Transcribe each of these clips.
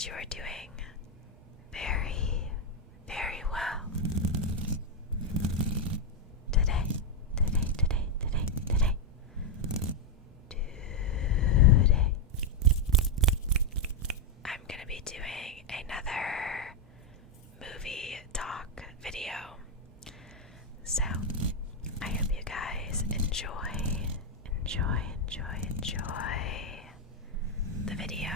that you are doing very, very well. Today, I'm gonna be doing another movie talk video. So, I hope you guys enjoy the video.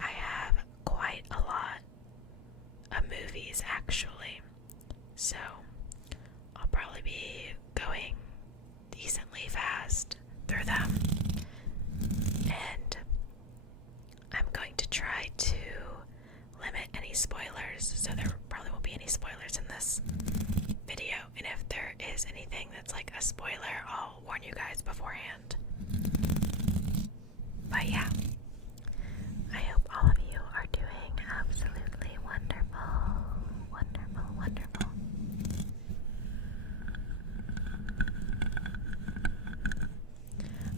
I have quite a lot of movies actually, so I'll probably be going decently fast through them, and I'm going to try to limit any spoilers, so there probably won't be any spoilers in this video, and if there is anything that's like a spoiler, I'll warn you guys beforehand. But yeah, I hope all of you are doing absolutely wonderful.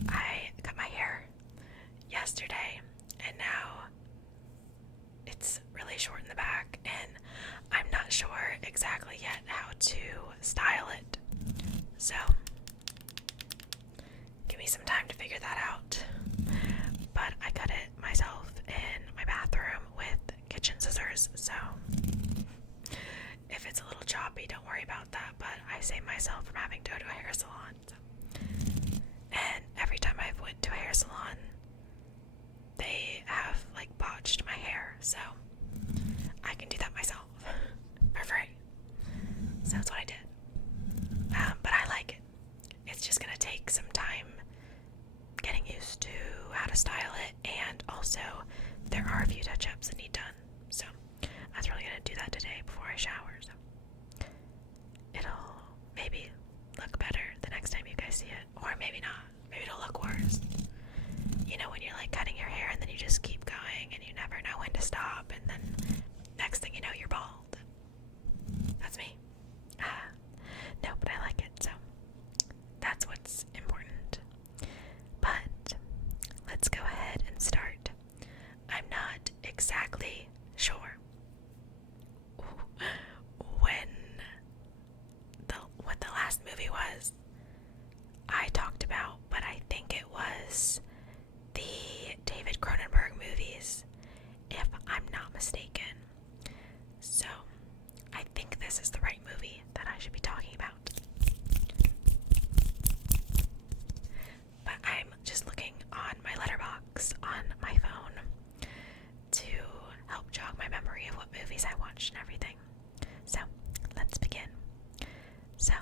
I cut my hair yesterday, and now it's really short in the back, and I'm not sure exactly yet how to style it. So, give me some time to figure that out. But I cut it myself in my bathroom with kitchen scissors, so if it's a little choppy, don't worry about that, but I save myself from having to go to a hair salon. So. And every time I've went to a hair salon, they have like botched my hair, so I can do that myself for free. So that's what I did. But I like it. It's just gonna take some time getting used to how to style it, and also there are a few touch-ups that need done. So I was really gonna do that today before I shower. So it'll maybe look better the next time you guys see it, or maybe not. Maybe it'll look worse. You know, when you're like cutting your hair and then you just keep going and you never know when to stop, and then next thing you know you're bald. That's me. No, but I like it, so that's what's important. But let's go ahead and start. I'm not exactly sure what the last movie was I talked about, but I think it was the David Cronenberg movies, if I'm not mistaken. So I think this is the right movie that I should be talking about. But I'm just looking on my Letterboxd on my phone to help jog my memory of what movies I watched and everything. So let's begin. So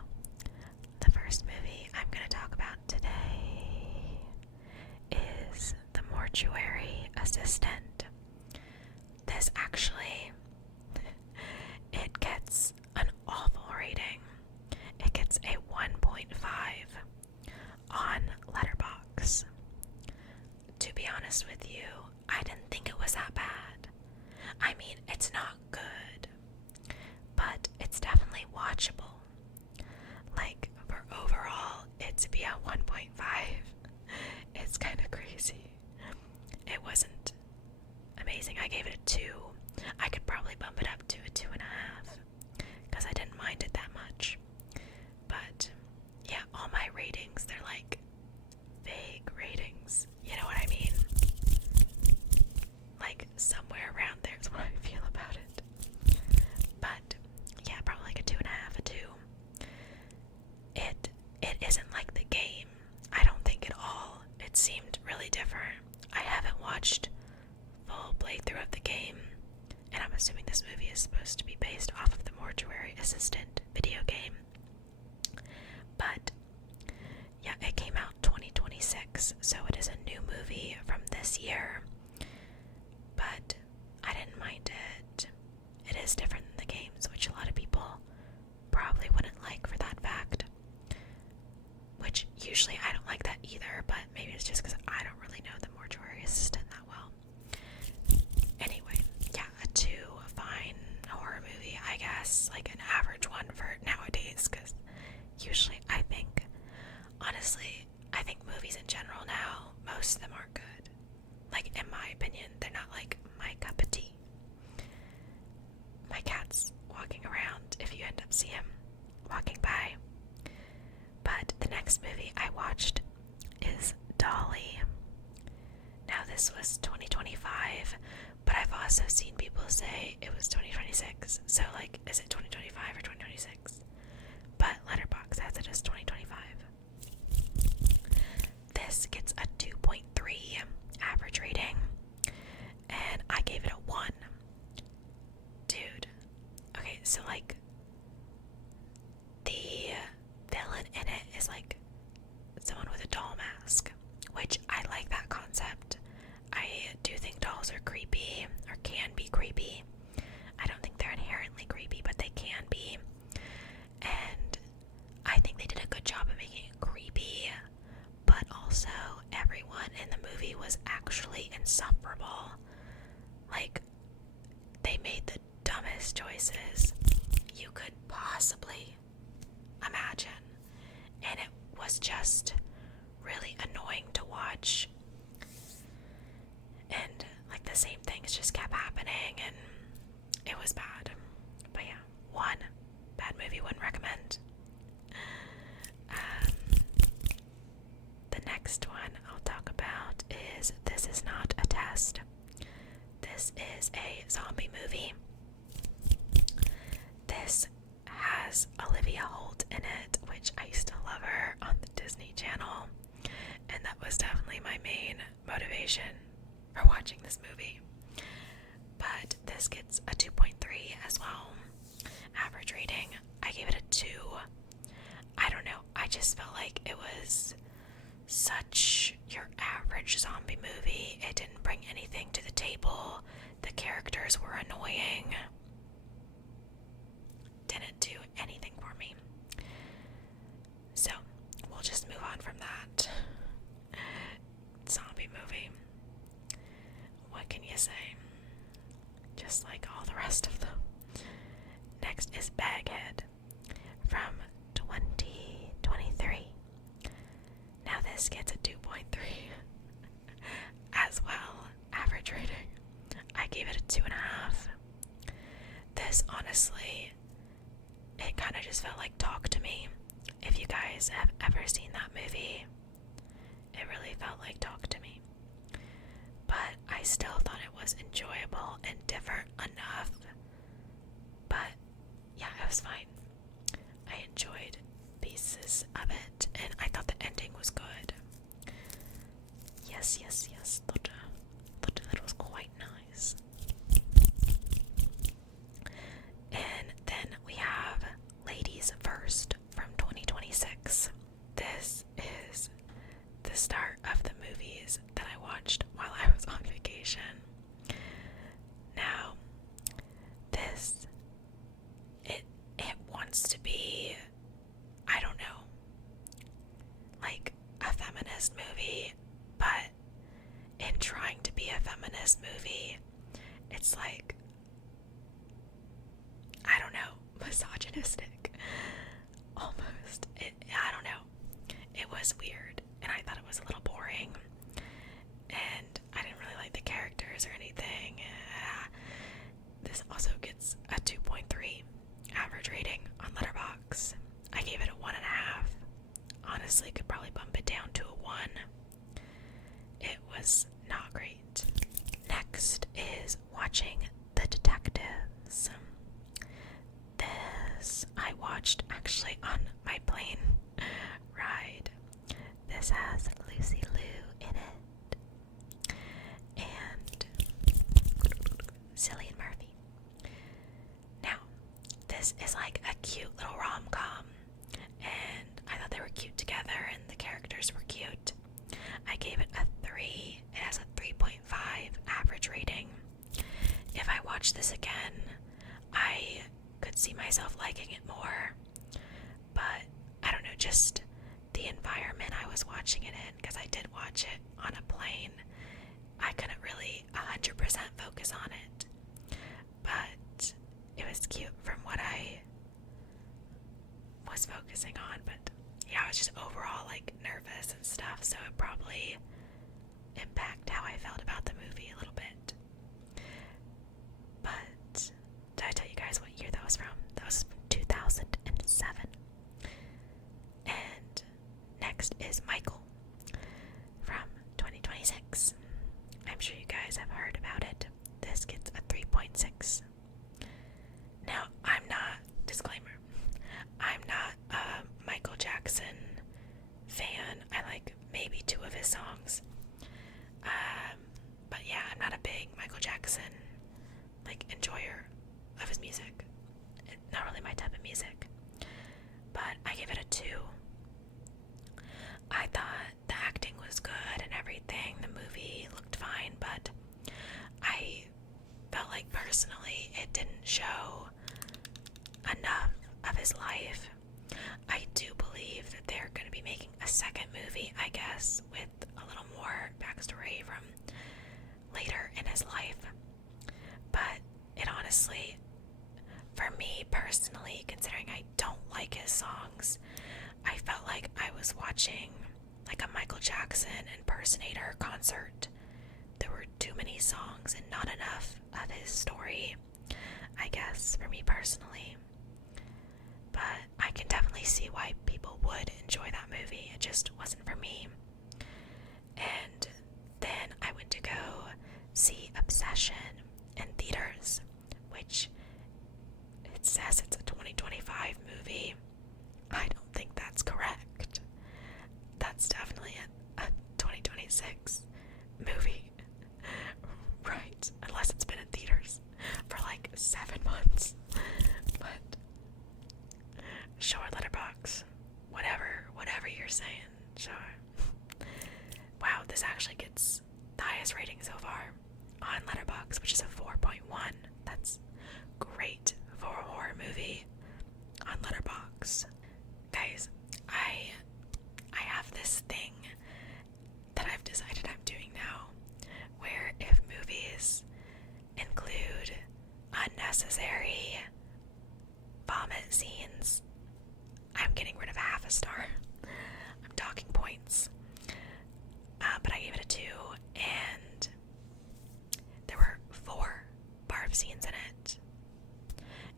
the first movie I'm going to talk about today is The Mortuary Assistant. This actually, it gets an awful rating. It gets a 1.5 on Letterboxd. To be honest with you, I didn't think it was that bad. I mean, it's not good, but it's definitely watchable. Like, for overall, it to be a 1.5, it's kind of crazy. It wasn't amazing. I gave it a 2. I could probably bump it up to a 2.5, because I didn't mind it that much. But, yeah, all my ratings, they're like vague ratings. You know what I mean? Like, somewhere around there is what I feel about it. But, yeah, probably like a 2.5, a 2. It isn't like the game. I don't think at all. It seemed really different. I haven't watched full playthrough of the game, and I'm assuming this movie is supposed to be based off of the Mortuary Assistant video game. But yeah, it came out 2026, so it is a new movie from this year. But I didn't mind it. It is different than the games, which a lot of people probably wouldn't like for that fact. Which usually I don't like that either, but maybe it's just because I don't really know the Mortuary Assistant that well. Anyway, yeah, a 2, a fine horror movie, I guess, like an average one for nowadays, because usually honestly, I think movies in general now, most of them aren't good. Like, in my opinion, they're not like my next movie I watched is Dolly. Now, this was 2025, but I've also seen people say it was 2026. So, like, is it 2025 or 2026? But Letterboxd has it as 2025. This gets a 2.3 average rating, and I gave it a 1. Dude. Okay, so, like, the villain in it is, like, someone with a doll mask, which I like that concept. I do think dolls are creepy, or can be creepy. I don't think they're inherently creepy, but they can be. And I think they did a good job of making it creepy, but also everyone in the movie was actually insufferable. Like, they made the dumbest choices you could possibly imagine, and it was just really annoying to watch. And like, the same things just kept happening, and it was bad. But yeah, 1 bad movie, wouldn't recommend. The next one I'll talk about is This Is Not a Test. This is a zombie movie. This has Olivia Holt in it, which I used to love her on the Disney Channel, and that was definitely my main motivation for watching this movie. But this gets a 2.3 as well. Average rating, I gave it a 2. I don't know, I just felt like it was such your average zombie movie. It didn't bring anything to the table. The characters were annoying. Didn't do anything for me. So, we'll just move on from that zombie movie. What can you say? Just like all the rest of them. Next is Baghead from 2023. Now this gets a 2.3 as well. Average rating, I gave it a 2.5. This, honestly, it kind of just felt like Talk to Me. If you guys have ever seen that movie, it really felt like Talk to Me. But I still thought it was enjoyable and different enough. But yeah, it was fine. I enjoyed pieces of it, and I thought the ending was good. Yes. Thought that was quite nice. And then we have Ladies First from 2026. This is the start of the movies that I watched while I was on vacation. Now, this, it wants to be, I don't know, like a feminist movie, but in trying to be a feminist movie, it's like, I don't know, misogynistic. Almost. I don't know. It was weird, and I thought it was a little boring, and I didn't really like the characters or anything. This also gets a 2.3 average rating on Letterboxd. I gave it a 1.5. Honestly, could probably bump it down to a 1. It was not great. Next is watching The Detectives. This I watched actually on my plane ride. This has Lucy Liu in it and Cillian Murphy. Now, this is like a cute little rom-com, and I thought they were cute together and the characters were cute. I gave it a 3. It has a 3.5 average rating. If I watch this again, I could see myself liking it more, but I don't know, just the environment I was watching it in, because I did watch it on a plane. I couldn't really 100% focus on it, but it was cute from what I was focusing on. But yeah, I was just overall like nervous and stuff, so it probably impacted how I felt about the movie a little bit. But did I tell you guys what year that was from? That was from 2007. And personally, it didn't show enough of his life. I do believe that they're going to be making a second movie, I guess, with a little more backstory from later in his life. But it honestly, for me personally, considering I don't like his songs, I felt like I was watching like a Michael Jackson impersonator concert. There were too many songs and not enough of his story, I guess, for me personally. But I can definitely see why people would enjoy that movie. It just wasn't for me. And then I went to go see Obsession in theaters, which it says it's a 2025 movie. I don't think that's correct. That's definitely a 2026 movie. Right, unless it's been in theaters for like 7 months. But sure, Letterboxd, whatever you're saying, sure. Wow, this actually gets the highest rating so far on Letterboxd, which is a 4.1. That's great for a horror movie on Letterboxd. Guys, I have this thing that I've decided I'm doing now, where if movies include unnecessary vomit scenes, I'm getting rid of half a star. I'm talking points. But I gave it a 2, and there were 4 barf scenes in it.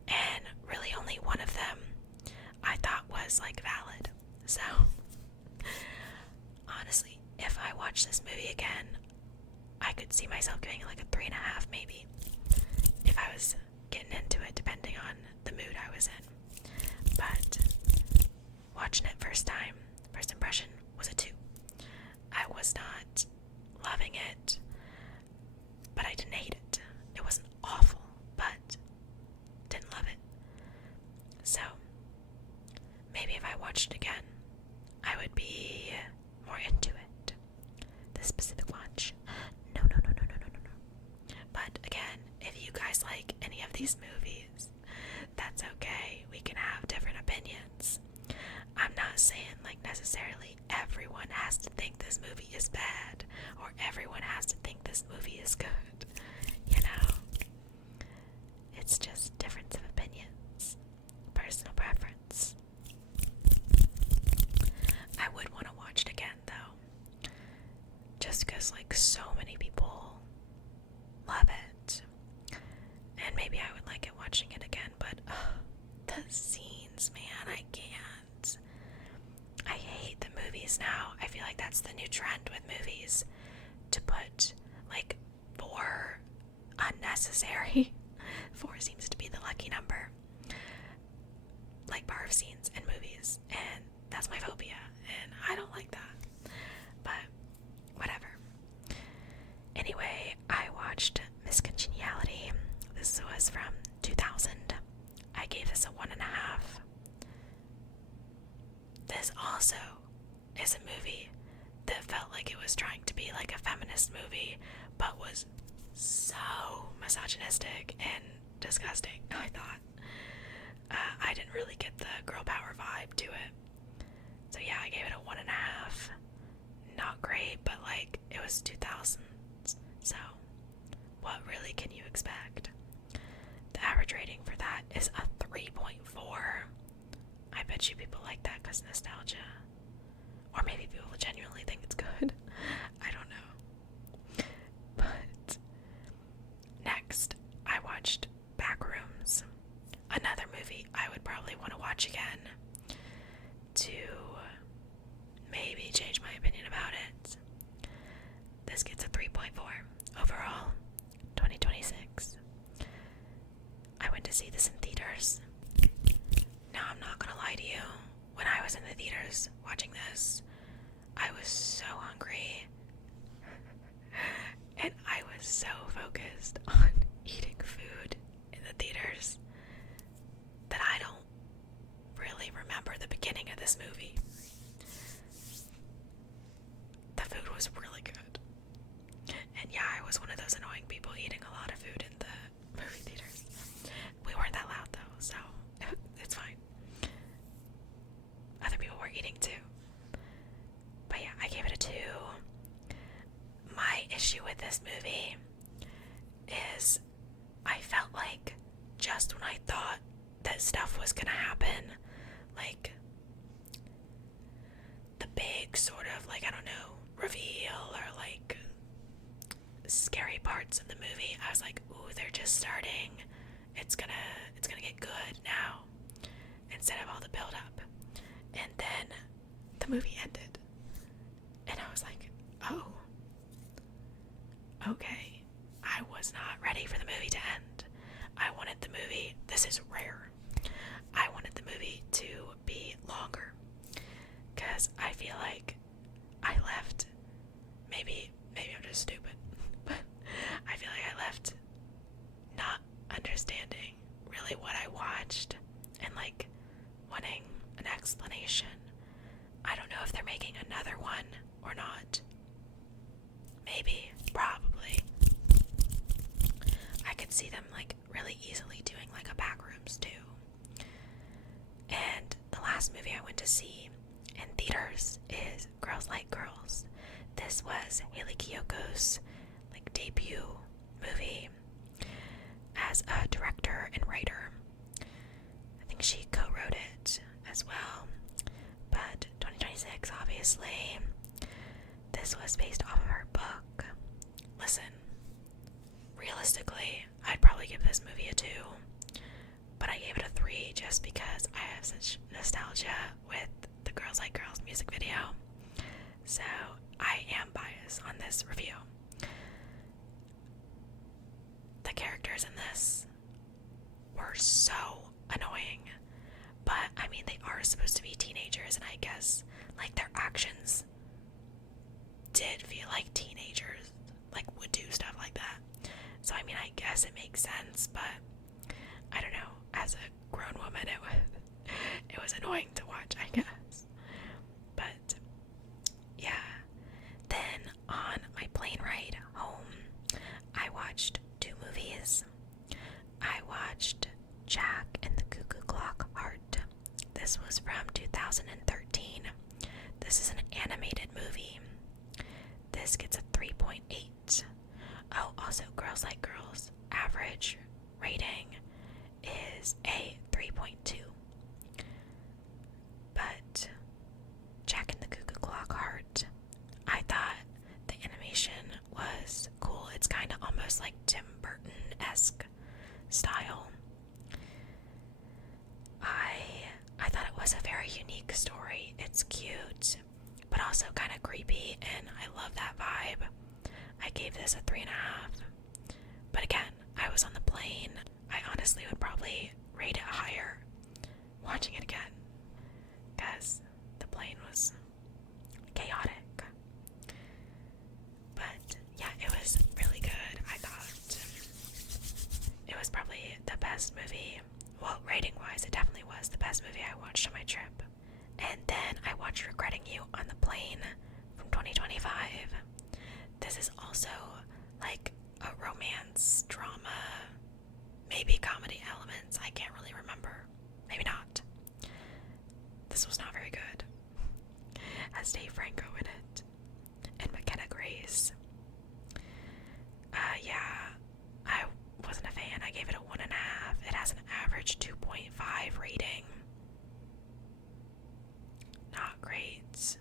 And really only one of them I thought was like valid. So honestly, if I watch this movie again, I could see myself giving it like a 3.5 maybe. If I was getting into it, depending on the mood I was in. But watching it first impression was a 2. I was not loving it, but I didn't hate it. It wasn't awful, but didn't love it. So maybe if I watched it again, I would be more into it. This specific watch. No. But again, if you guys like any of these movies, that's okay. We can have different opinions. I'm not saying like necessarily everyone has to think this movie is bad or everyone has to think this movie is good. You know? It's just difference of opinions. Personal preference. I would want to watch it again though. Just because like so many people love it. And maybe I would like it watching it again, but the scenes, man, I can't. I hate the movies now. I feel like that's the new trend with movies, to put like 4 unnecessary 4 seems to be the lucky number, like barf scenes in movies, and that's my phobia, and I don't like that. But whatever. Anyway, I watched Miss Congeniality. This was from 2000. I gave this a 1.5. This also is a movie that felt like it was trying to be like a feminist movie, but was so misogynistic and disgusting, I thought. I didn't really get the girl power vibe to it. So yeah, I gave it a 1.5. Not great, but like, it was 2000s. So, what really can you expect? The average rating for that is a 3.4. I bet you people like that because nostalgia. Or maybe people genuinely think it's good. I don't know. But next, I watched Backrooms. Another movie I would probably want to watch again to maybe change my opinion about it. This gets a 3.4 overall, 2026. I went to see this in theaters. Now, I'm not gonna lie to you. When I was in the theaters watching this, I was so hungry. And I was so focused on eating food in the theaters that I don't really remember the beginning of this movie. The food was really good. And yeah, I was one of those annoying people eating a lot of food in the movie eating too. But yeah, I gave it a 2. My issue with this movie is I felt like just when I thought that stuff was gonna happen, like the big sort of like, I don't know, reveal or like scary parts of the movie, I was like, ooh, they're just starting. It's gonna get good now. Instead of all the build up. And then the movie ended. And I was like, oh, okay. I was not ready for the movie to end. I wanted the movie, this is rare, I wanted the movie to be longer. Because I feel like I left, maybe I'm just stupid, but I feel like I left not understanding really what I watched and like wanting an explanation. I don't know if they're making another one or not. Maybe, probably. I could see them like really easily doing like a Backrooms too. And the last movie I went to see in theaters is Girls Like Girls. This was Hayley Kiyoko's like debut movie as a director and writer. I think she co-wrote it as well. But 2026, obviously. This was based off of her book. Listen, realistically, I'd probably give this movie a 2, but I gave it a 3 just because I have such nostalgia with the Girls Like Girls music video. So I am biased on this review. The characters in this were so annoying, but I mean, they are supposed to be teenagers, and I guess like their actions did feel like teenagers like would do stuff like that. So I mean, I guess it makes sense, but I don't know, as a grown woman it was annoying to watch, I guess. But yeah, then on my plane ride home, I watched 2 movies. I watched Jack and the Cuckoo Clock Heart. This was from 2013. This is an animated movie. This gets a 3.8. Oh, also Girls Like Girls. Average rating is a 3.2. But Jack and the Cuckoo Clock Heart, I thought the animation was cool. It's kind of almost like Tim Burton-esque style. I thought it was a very unique story. It's cute, but also kind of creepy, and I love that vibe. I gave this a 3.5. But again, I was on the plane. I honestly would probably rate it higher watching it again, because the plane was chaotic. But yeah, it was really good. I thought it was probably the best movie. Well, rating wise, it definitely was the best movie I watched on my trip. And then I watched Regretting You on the Plane from 2025. This is also like a romance, drama, maybe comedy elements. I can't really remember. Maybe not. This was not very good. Has Dave Franco in it. And McKenna Grace. Yeah, I wasn't a fan. I gave it a 1.5. It has an average 2.5 rating. Not great.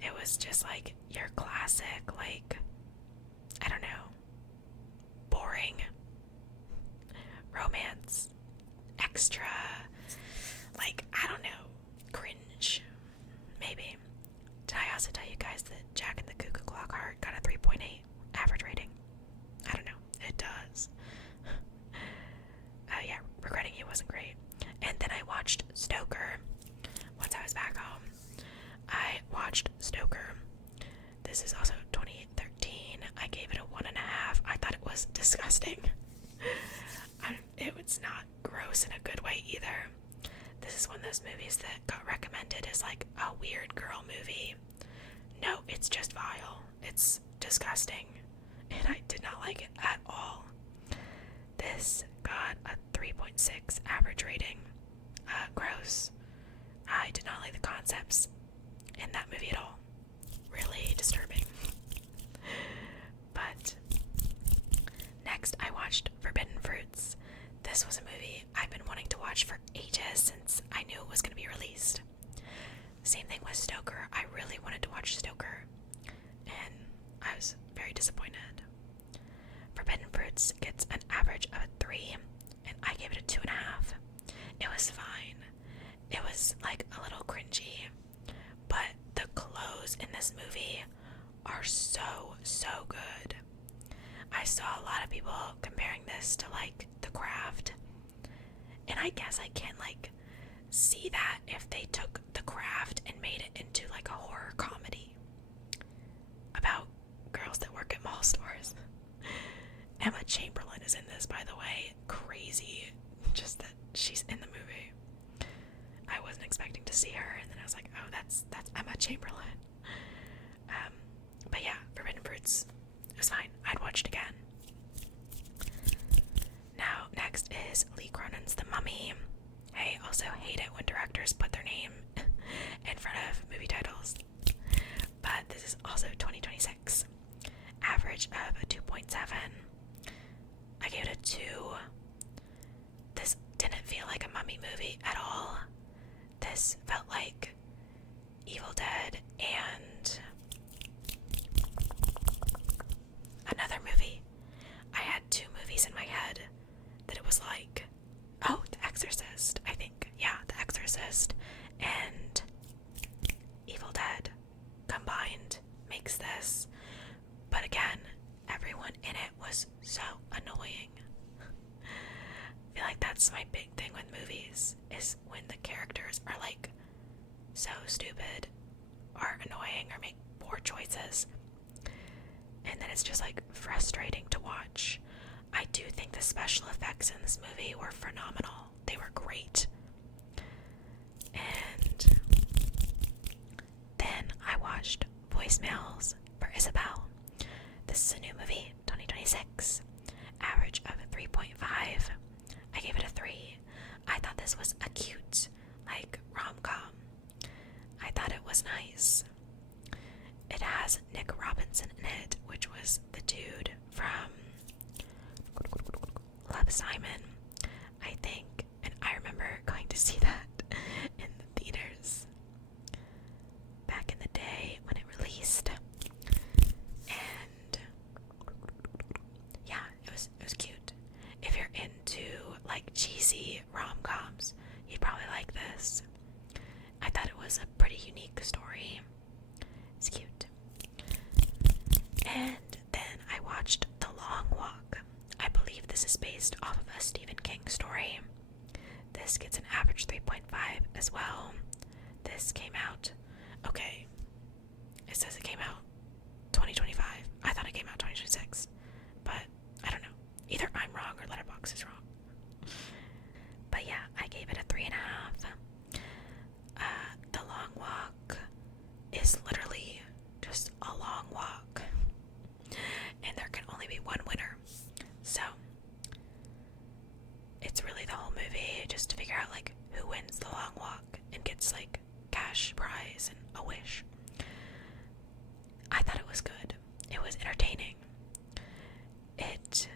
It was just like your classic, like, I don't know, boring romance, extra, like, I don't know, cringe, maybe. Did I also tell you guys that Jack and the Cuckoo Clock Heart got a 3.8 average rating? I don't know, it does. Yeah, Regretting You wasn't great. And then I watched Stoker once I was back home. I watched Stoker. This is also 2013. I gave it a 1.5. I thought it was disgusting. It was not gross in a good way either. This is one of those movies that got recommended as like a weird girl movie. No, it's just vile. It's disgusting. And I did not like it at all. This got a 3.6 average rating. Gross. I did not like the concept watched Forbidden Fruits. This was a movie I've been wanting to watch for ages since I knew it was going to be released. Same thing with Stoker. I really wanted to watch Stoker, and I was very disappointed. Forbidden Fruits gets an average of a 3, and I gave it a 2.5. It was fine. It was like a little cringy, but the clothes in this movie are so good. I saw a lot of people comparing this to like The Craft, and I guess I can like see that if they took The Craft and made it into like a horror comedy about girls that work at mall stores. Emma Chamberlain is in this, by the way. Crazy, just that she's in the movie. I wasn't expecting to see her, and then I was like, oh, that's Emma Chamberlain. But yeah, Forbidden Fruits, it was fine. I'd watch it again. Now, next is Lee Cronin's The Mummy. I also hate it when directors put their name in front of movie titles. But this is also 2026. Average of a 2.7. I gave it a 2. This didn't feel like a mummy movie at all. This felt like Evil Dead and another movie. I had 2 movies in my head that it was like, oh, The Exorcist, I think. Yeah, The Exorcist and Evil Dead combined makes this. But again, everyone in it was so annoying. I feel like that's my big thing with movies, is when the characters are like so stupid or annoying or make poor choices, and then it's just like frustrating to watch. I do think the special effects in this movie were phenomenal. They were great. And then I watched Voicemails for Isabel. This is a new movie, 2026. Average of a 3.5. I gave it a 3. I thought this was a cute, like, rom-com. I thought it was nice. It has Nick Robinson in it, which was the dude from Love, Simon, I think. And I remember going to see that in the theaters back in the day when it released. And yeah, it was cute. If you're into like cheesy rom-coms, you'd probably like this. I thought it was a pretty unique story. It's cute. And then I watched The Long Walk. I believe this is based off of a Stephen King story. This gets an average 3.5 as well. This came out, okay, it says it came out 2025. I thought it came out 2026, but I don't know. Either I'm wrong or Letterboxd is wrong. But yeah, I gave it a 3.5. The Long Walk is literally just a long walk, and there can only be one winner. So it's really the whole movie just to figure out like who wins the long walk and gets like cash prize and a wish. I thought it was good. It was entertaining. It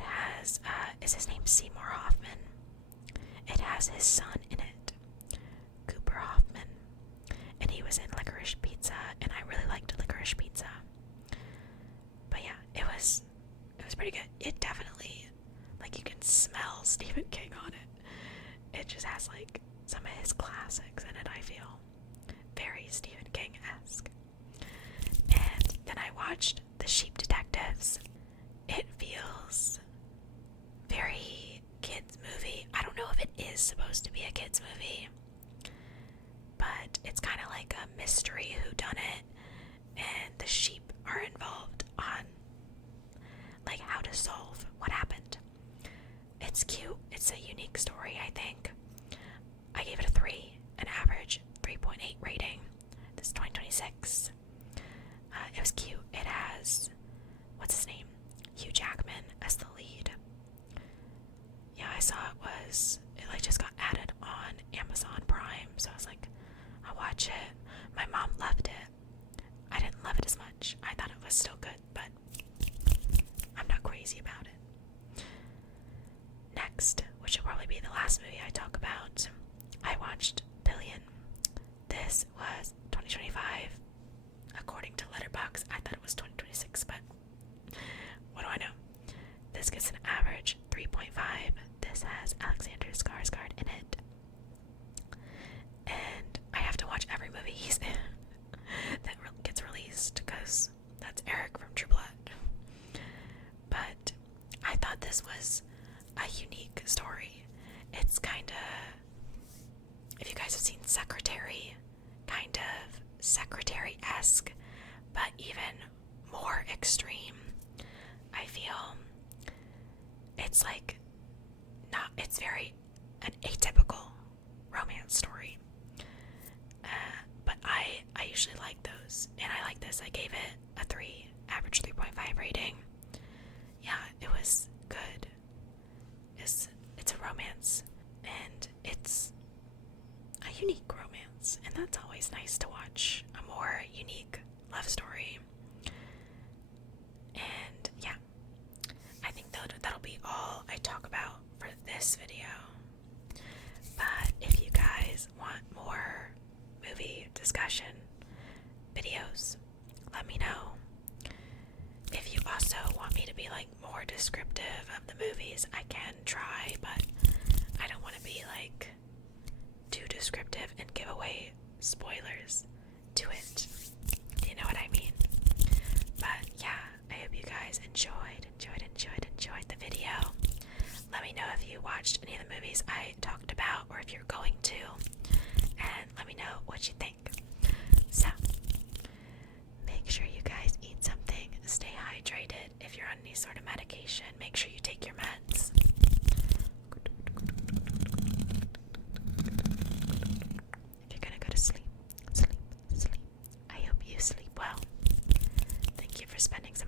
has is his name Seymour Hoffman? It has his son in it, Cooper Hoffman, and he was in Licorice Pizza, and I really liked Licorice Pizza. But yeah, it was pretty good. It definitely, like, you can smell Stephen King on it. It just has like some of his classics in it, I feel. Very Stephen King-esque. And then I watched The Sheep Detectives. It feels very kids movie. I don't know if it is supposed to be a kids movie, but it's kind of like a mystery whodunit, and the sheep are involved on like how to solve what happened. It's cute. It's a unique story, I think. I gave it a 3, an average 3.8 rating. This is 2026. It was cute. It has, what's his name? Hugh Jackman as the lead. Yeah, I saw it like just got added on Amazon Prime, so I was like, I'll watch it. My mom loved it. I didn't love it as much. I thought it was still good, but crazy about it. Next, which will probably be the last movie I talk about, I watched Billion. This was 2025. According to Letterboxd, I thought it was 2026, but what do I know? This gets an average 3.5. This has Alexander Skarsgård in it. And I have to watch every movie he's in that gets released because that's Eric from True Blood. But I thought this was a unique story. It's kind of, if you guys have seen Secretary, kind of Secretary-esque, but even more extreme. I feel it's like it's very an atypical romance story. But I usually like those, and I like this. I gave it a 3, average 3.5 rating. Yeah, it was good. It's a romance, and it's a unique romance, and that's always nice to watch a more unique love story. And yeah, I think that'll be all I talk about for this video. But if you guys want more movie discussion videos, let me know. If you also want me to be like more descriptive of the movies, I can try, but I don't want to be like too descriptive and give away spoilers to it. You know what I mean? But yeah, I hope you guys enjoyed the video. Let me know if you watched any of the movies I talked about, or if you're going to, and let me know what you think. So, make sure you guys eat something, stay hydrated. If you're on any sort of medication, make sure you take your meds. If you're gonna go to sleep, I hope you sleep well. Thank you for spending some